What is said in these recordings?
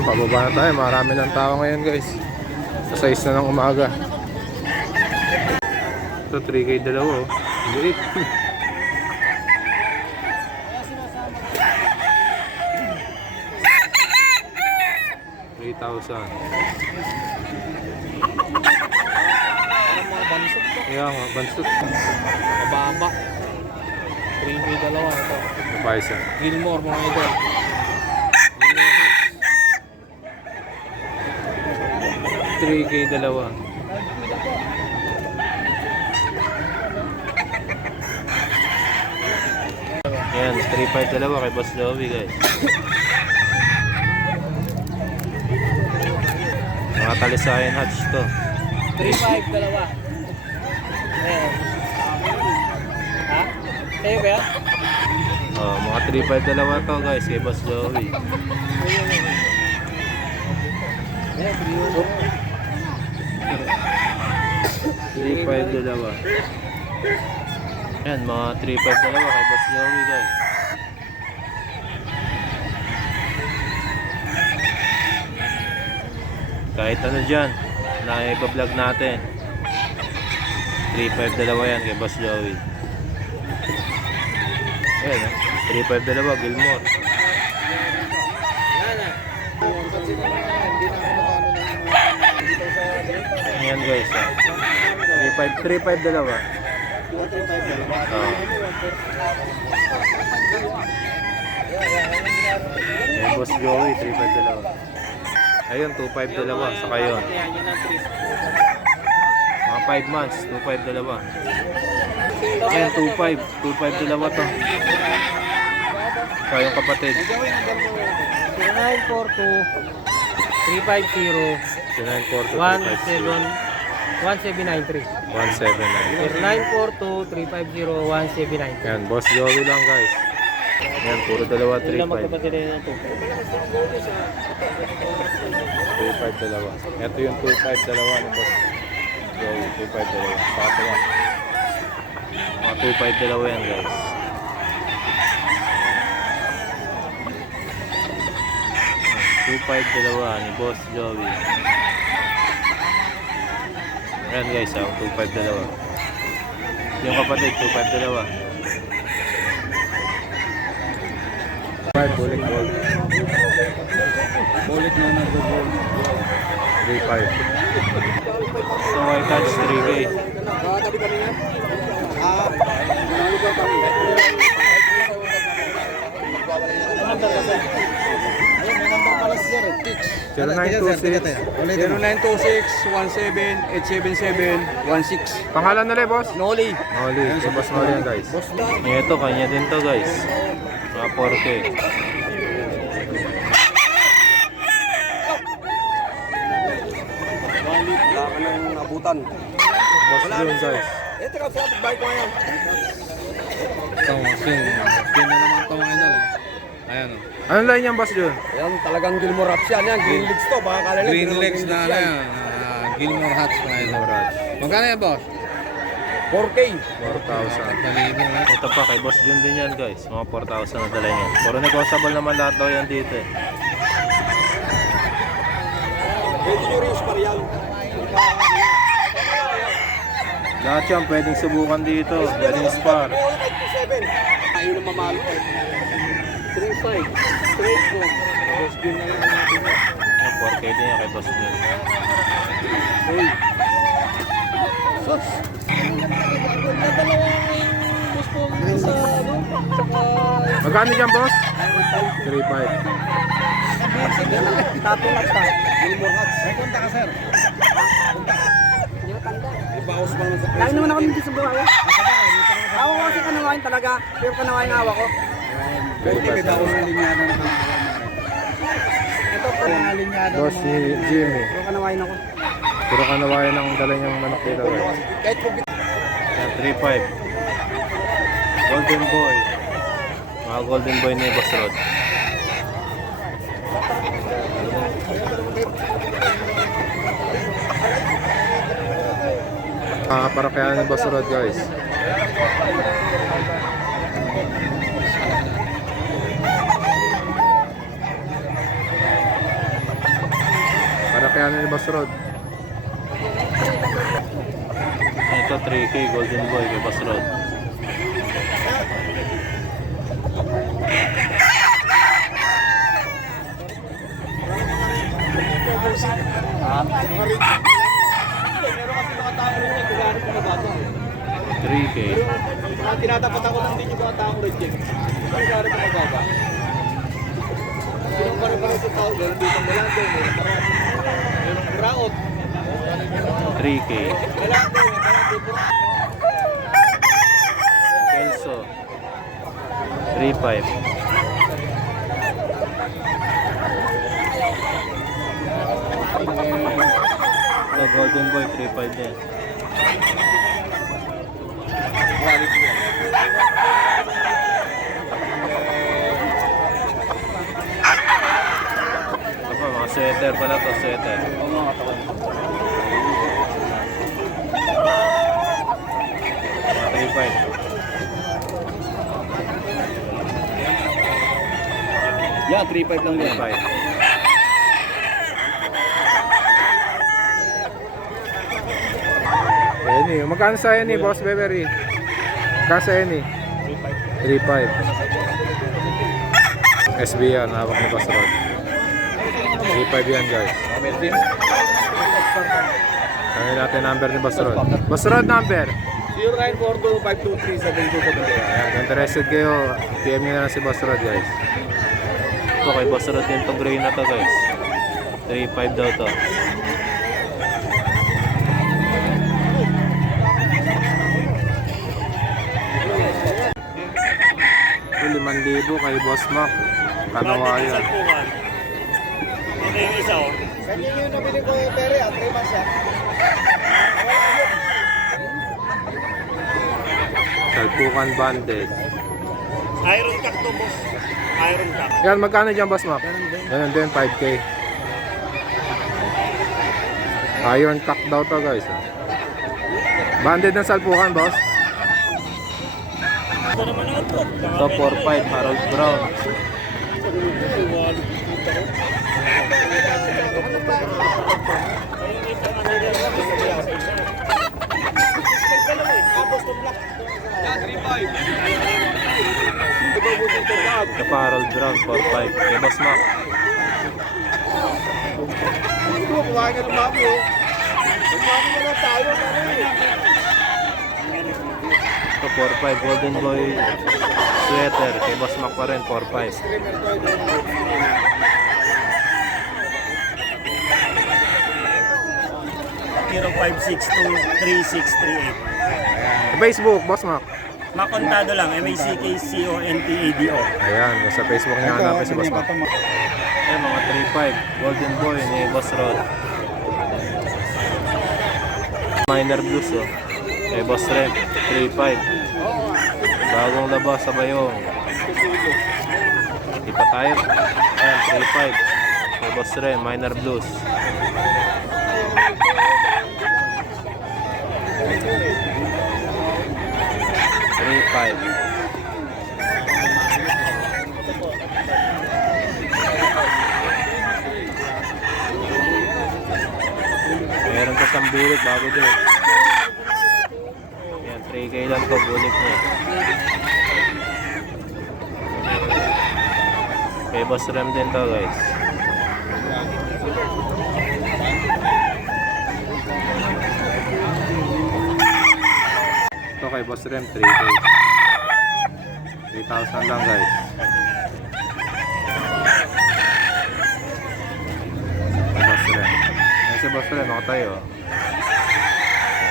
Pababa na tayo, marami ng tao ngayon guys. Sa 6 na ng umaga. Ito 3K dalawa oh. Liit. 3,000. Bansot to. Kaya nga, bansot. Mababa. 3K dalawa ito. Paisa. Gilmore mga idol. 3K dalawa. Yan, 3,500 dalawa kay Boss Joey guys. Mga talisayan hatch to. 3.5 dalawa. Ayan. Ha? Sa'yo ba yan? Oh, mga 3,500 dalawa to guys kay Boss Joey. Ayan, 3,500 dalawa. Yan, mga 3,500 dalawa kay Boss Joey guys. Kahit ano dyan na ipa-vlog natin, 3,500 dalawa yan kay Boss Joey. Ayan 3,500 dalawa Gilmore. Ayan guys 3,500 dalawa. Ayan Boss Joey 3,500 dalawa. Ayun 2,500 dalawa. Saka yun mga 5 months 2,500 dalawa. Ayan 2,500 dalawa to. Saka yung kapatid 0942-350-1793. 179. Yan, Boss Joey lang guys. Yan, puro dalawa 3,500. 3,500 dalawa. Ito yung 2,500 dalawa ni Boss Joey. 2,500 dalawa. Saka lang. Mga 2,500 dalawa yan guys. $2,500 dalawa ni Boss Joey. Ayan guys, ang 2,500 dalawa. Yung kapatid, 2,500 dalawa. 5 bulik gold. Bulit na nag-gold. 3,500. So white touch 3K. Tabi kami yan. Lugar kami. Ayun, may number pala sir. 0926-17-877-16. Pangalan na rin, boss? Noli. Noli. So, boss Noli yan, guys. Ito, kanya din to, guys. Mga 4K. Wala ka ng abutan. Boss Jun, guys. Ito ka sa bike ko ngayon. Ito, skin na naman ito ngayon na. Ayan o. Anong line yan, boss Jun? Yan, talagang Gilmore Raps yan. Green Legs to. Baka kalala. Green legs na yan. Gilmore hats pa ngayon. Magkano yan, boss? 4K. 4,000. Malibo na. Ito pa, kay boss Jun din yan, guys. Mga 4,000 na dala niya. Puro negotiable naman lahat daw yan dito. Pwede nyo rin pa yan. Lahat yan, pwedeng subukan dito. Pwedeng spar. 7. Ayun ang mamalo. 3.5. Straight go. Boss Jun na lang natin. Yung 4K din yan kay boss Jun. Uy. Sus. Magkano dyan, boss? 3,500. Tatulak ka. Gilmore Hats. May punta ka, sir. Punta. Hindi mo tanda. Ibaos pa naman sa presyo. Lagi naman ako dito sa buhay. Ako kasi kanawain talaga. Pero kanawain awa ko. 3,500 dalawa. linyado na Ito po mga linyado. Boss si Jimmy. Pero kanawain ako. Puro kanawayan ang dala niyang manok dito, guys. kahit po Yan, 3,500. Golden Boy. Mga Golden Boy ni Boss Rod. Para kaya ni Boss Rod, guys. Magkano ni Boss Rod? Ito 3K Golden Boy kay Boss Rod. Meron kasi mga tao rin yung gano'n kung mabago. 3K. Tinatapat ako lang din yung mga tao rin dyan. Ang gano'n kung mabago. Yung pare-pare sa tao, gano'n dito ang balante. Merong braot. 3K. Balante, balante. Kelso 3.5. Ito Golden Boy 3.5 din. Ito pa mga sweater pala to, sweater. Mga 3.5. Yeah, 3.5 lang yan. 3.5. Ayan eh. Magkano sa yan Boss Beverly? Magkano sa yan 3.5. SB yan, hawak ni Boss Rod. 3.5 yan guys. Kami natin number ni Boss Rod. Boss Rod number. 0942-523-7272. Ayan, kung interested kayo, PM nyo na lang si Boss Rod guys. Ito kay Boss Rod yung gray na to guys. 3.5 daw to. Ito 5,000 kay Boss Mac. Kanawayan. Okay, yung isa oh. Ganyan yung nabili ko yung pere, 3 months yan. Salpukan banded. Iron cock to, boss. Iron cock. Yan, magkano dyan Boss Mac? Ganun din, 5K. Iron cock daw to guys. Banded ng salpukan boss. Ito naman ito. Ito 4.5 Harold Brown. Ito pa Harold Brown 4.5 kay Boss Mac. Kumain ka ng mami oh. Nagmami na lang tayo, mami. Ito 4.5 Golden Boy sweater kay Boss Mac pa rin 4.5. 0562-3638. Facebook, Boss Mac. Makontado lang, MACKCONTADO. Ayan, sa Facebook niya hanapin si Boss Mac. Ayan mga 3.5 Golden Boy ni Boss Rod. Minor Blues oh. Kay Boss Rem 3.5. Bagong labas sa bayong. Di pa tayo. Ayan 3.5 kay Boss Rem Minor Blues. Meron pa siyang bulik bago din. Yan, 3K lang to bulik niya. Kay Boss Rem din to guys. Ito kay Boss Rem, 3K. 3,000 lang guys. Boss Rem. Ayan si Boss Rem, ako tayo.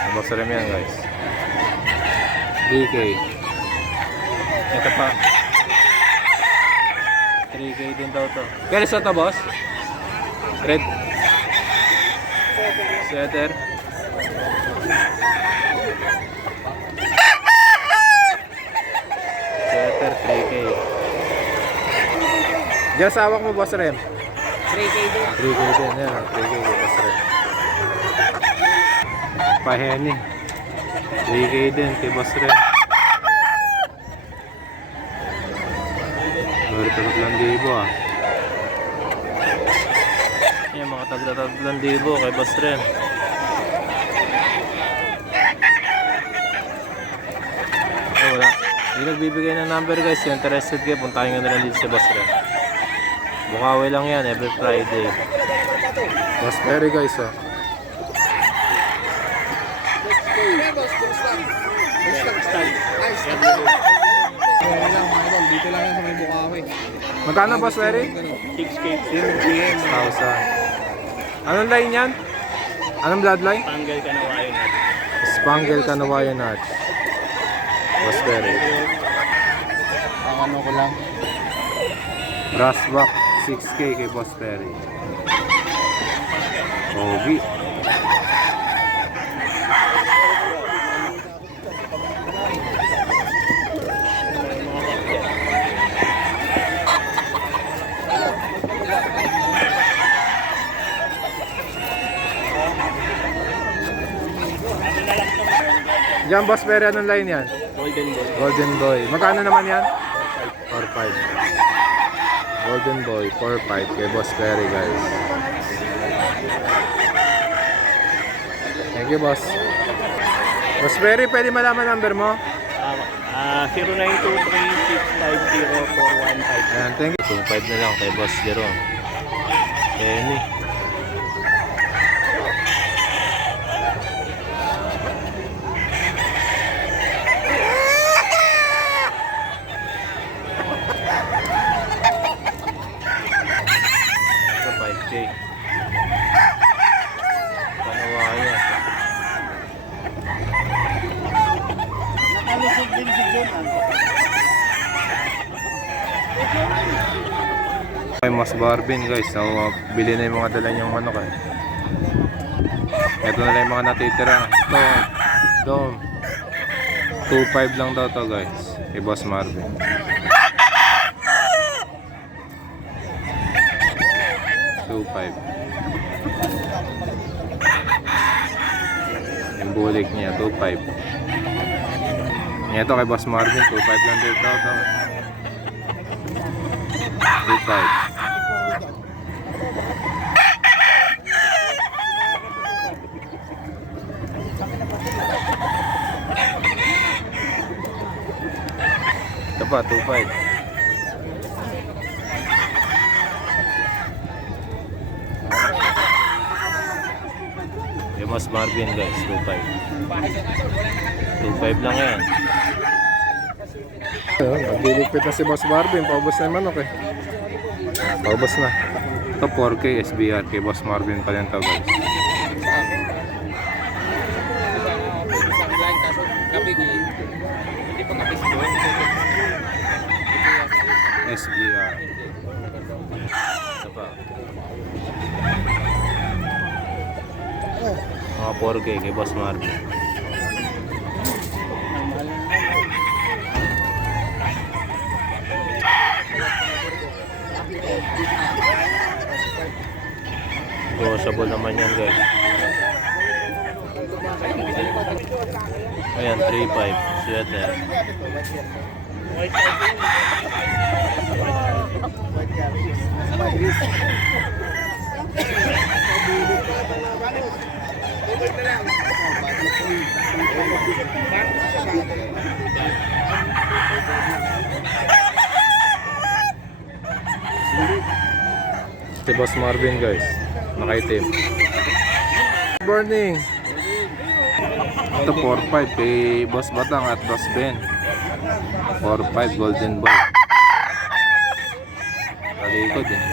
Si Boss Rem yan guys. 3K. Ito pa. 3K din daw to. Kaya sa to boss? Red. Sweater. Sweater 3K. Diyan sa hawak mo Boss Rem. 3K din. 3K din yan. 3K kay Boss Rem. Paheni. 3K din kay Boss Rem. Bari 3,000 ah. Yan, mga tagla-taglang libo kay Boss Ren. Ay, wala. Hindi nagbibigay ng number guys. Yung interested kayo, puntahin nyo na lang dito si Boss Ren. Bukawi lang yan, every Friday. Boss Perry guys, oh. Dito lang yan sa may Bukawi. Magkano Boss Perry? 6K. 6,000. Anong line yan? Anong bloodline? Tanggal ka na wayo na. Spangle Kanawayan Nut. Boss Perry. Ang ano ko lang. Brassback 6K kay Boss Perry. Ogi. Diyan Boss Perry, anong line yan? Golden Boy. Golden Boy. Magkano naman yan? 4-5. Golden Boy, 4-5 kay Boss Perry guys. Thank you boss. Boss Perry, pwede malaman number mo? 0923-650-415. Ayan, thank you. 2-5 na lang kay Boss Jerome. Kenny. Ito 5K. Panawayan. Kay Mas Barbin guys, so bili na yung mga dala niyang manok eh. Ito na lang yung mga natitira. Ito, 2.5 lang daw to guys, kay Boss Marvin. Yung bulik niya, 2.5. Ito kay Boss Marvin, 2.5 lang dito daw. 2.5. Ito pa, 2.5. Yung Mas Marvin guys, 2.5. 2.5 lang yan. Nagliligpit na si Boss Marvin, paubos na yung manok eh. Paubos na. Ito 4K SBR kay Boss Marvin pa rin ito guys. Isang line kaso kabig eh. Hindi pa kapis doon. SBR. Ito pa. Mga 4K kay Boss Marvin. Negotiable naman yan guys. Ayan, 3.5 sweater. Si Boss Marvin guys, nakaitim. Good morning. Ito 4.5 kay Boss Batang at Boss Ben. 4.5 Golden Boy. Talikod eh.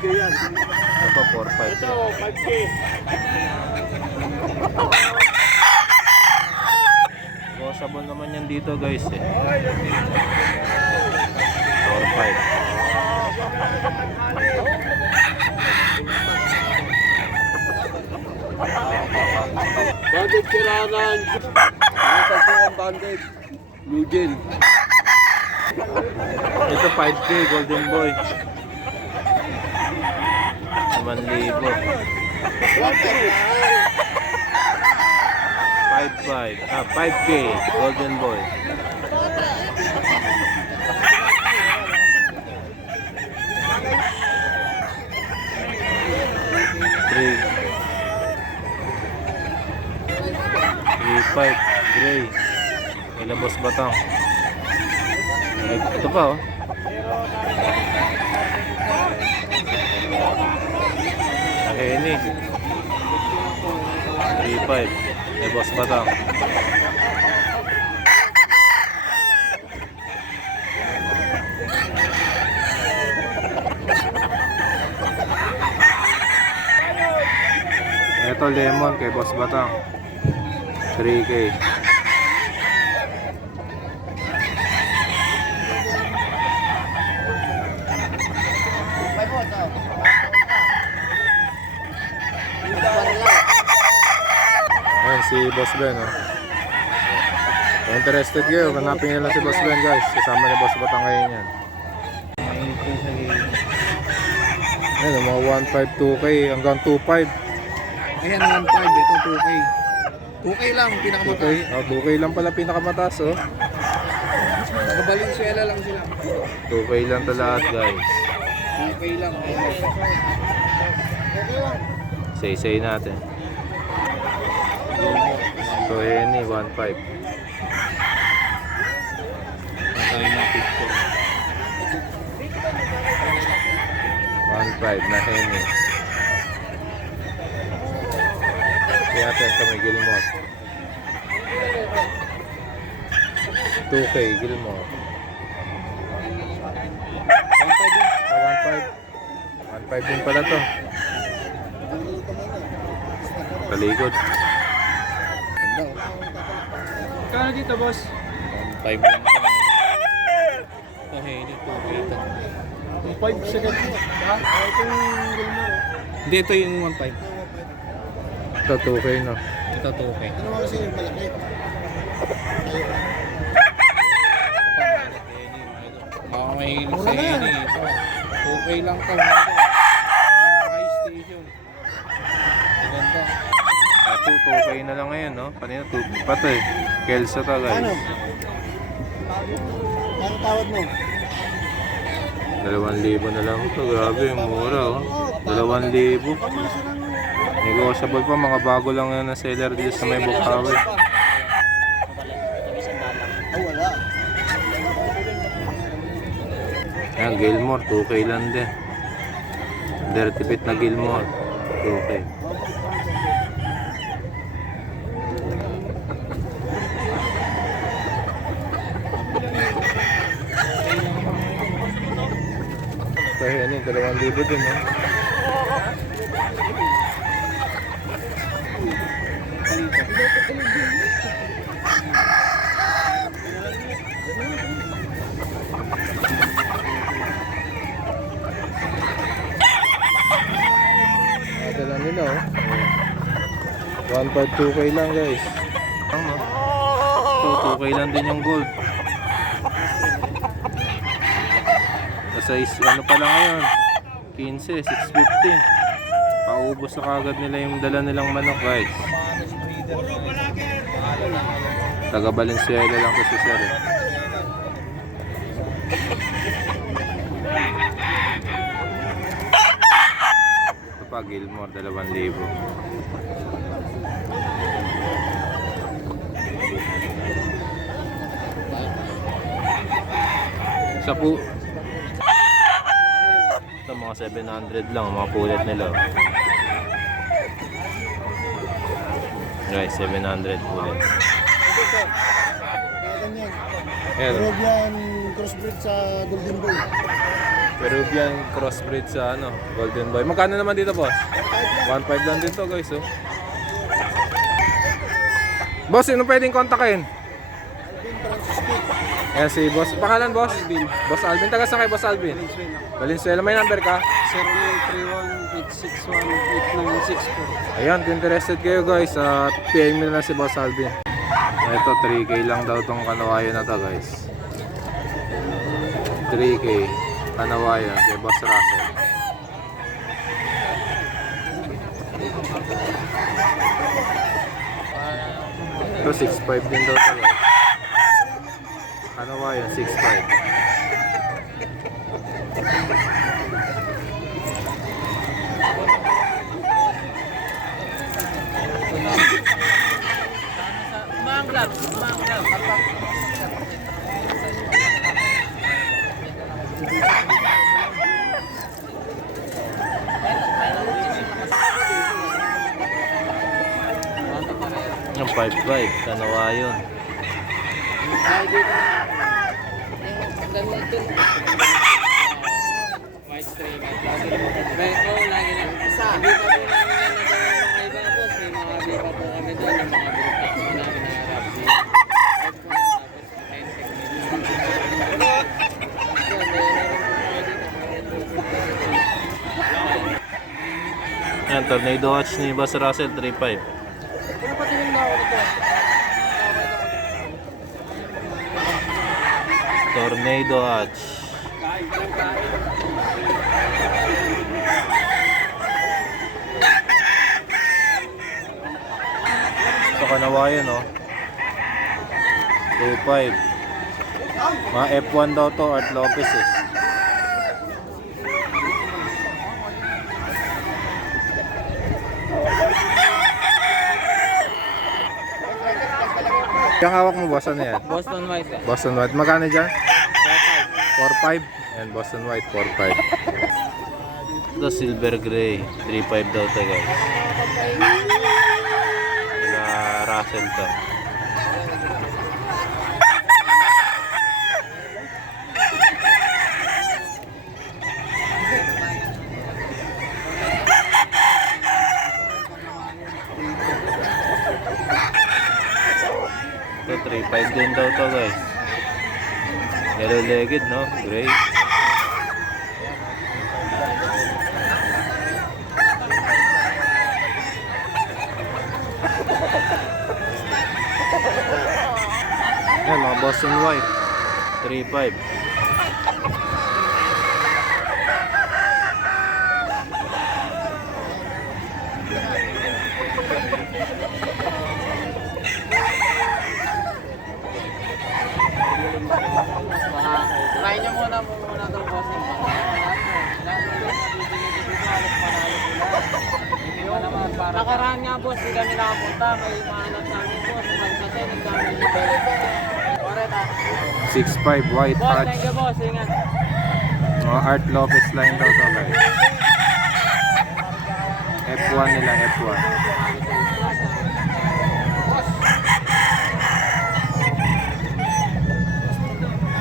Ito pa 4.5 eh. 5K. Negotiable naman yan dito guys eh. 4.5. Banded kiranan. Nakatagpo ang banded. Blue gel. Ito 5K Golden Boy. 5,000. 5K, golden boy. Three 3.5 gray. Ilabos batang. Ito pa oh. Nakini. 3.5. Ilabos batang. Ito lemon kay Boss Batang. 3K. Ayan si Boss Ben oh. Kung interested kayo, hanapin nyo lang si Boss Ben guys. Kasama ni Boss Batang ngayon yan. Ayan mga 1.5, 2K hanggang 2.5. Ayan, 1.5. Ito 2K. 2K lang, 2K? pinakamataas. Oh, 2K lang pala pinakamataas oh. Naka-Valenzuela lang sila. 2K lang to lahat guys. 2K lang. Say natin. So Henny 1.5. Tayo ng picture. 1.5 na Henny. Kaya natin kami Gilmore. 2K Gilmore. 1.5 din pala to. Talikod. Ganda oh. Kano dito, boss? 1.5 lang ito. Okay, ini 2K ito. 5 second. Ha? Ito yung Gilmore. Hindi, ito yung 1.5. Ito 2K no. Ito 2K. Ano mo kasi yung malaki? Makamahilig sa ini. 2K lang ito. High station. Ganda. Ito 2K na lang ngayon no. Kanina 2K pa to eh. Kelsa to guys. Ano tawad mo? 2,000 na lang ito. Grabe yung mura oh. 2,000. Negotiable pa, mga bago lang yan na seller dito sa may Bukawi. Wala. Ayan, Gilmore, 2K lang din. Dirty Pit na Gilmore, 2K. Kaya yan yung 2,000 din eh. Dala nila oh. 1.5 2K lang guys. Ito 2K lang din yung gold. Sa ano pa lang ngayon 15, 6.15. Paubos na kagad nila yung dala nilang manok guys. Taga Valenzuela lang to si sir eh. Ito pa Gilmore 2,000. Sa po ito mga 700 lang mga pulet nila guys, 700 pulet. Ayan. Peruvian crossbreed sa Golden Boy. Peruvian crossbreed sa ano, Golden Boy. Magkano naman dito, boss? 1.5 lang dito, guys, oh. Boss, sino pwedeng kontakin? Ayan si boss. Pangalan, boss? Alvin. Boss Alvin. Taga saan kayo, boss Alvin? Valenzuela. May number ka? 0931-861-8964. Ayan, kung interested kayo, guys, at PM nyo na si boss Alvin. Ito, 3K lang daw tong kanawayan na to, guys. 3K. Kanawayan kay Boss Russell. Ito 6'5 din daw ito guys. Ano ba yun? 6'5. Yung 5'5. Kanawa yun. White string. Pero lagi na. Hindi pa po namin yan nagawa ng mga iba boss. May mga iba po kami doon. Yung mga group text po namin na Arabi. Yan, Tornado Watch ni Boss Russell 3'5. Tornado Watch. Ito kanawayan oh. 2'5. Mga F1 daw to, Art Lopez eh. Yung hawak mo, boss, ano yan? Boston White. Boston White. Magkano dyan? 4'5. And Boston White, 4'5. Ito, Silver Gray. 3'5 daw to guys. Na Russell to. Ito, 3'5 din daw to guys. Yellow legged, no? Gray. Yan, mga Boston White. 3'5. Try nyo muna itong Boston. Nakaraan nga boss, hindi kami nakapunta. May mahanap sa amin boss. Kasi nagdami yung balik. Correct ah. 6'5 white Boss, patch. thank you boss. Ingat. Mga Art Lopez line daw to guys. F1 nila, F1.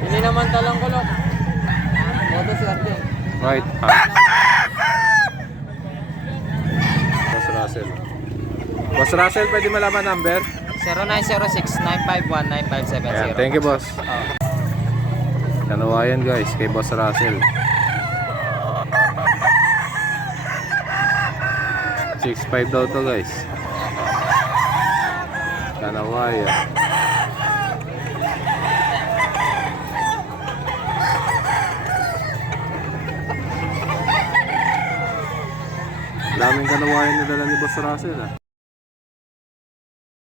Hindi naman talang kulok. Boto si Arjen. White patch. Boss Russell. Boss Russell, pwede malaman number? 0906-951-9570. Ayan, thank you boss. Kanawayan guys, kay Boss Russell. 6'5 daw to guys. Kanawayan. Daming kanawayan na dala ni Boss Russell ah.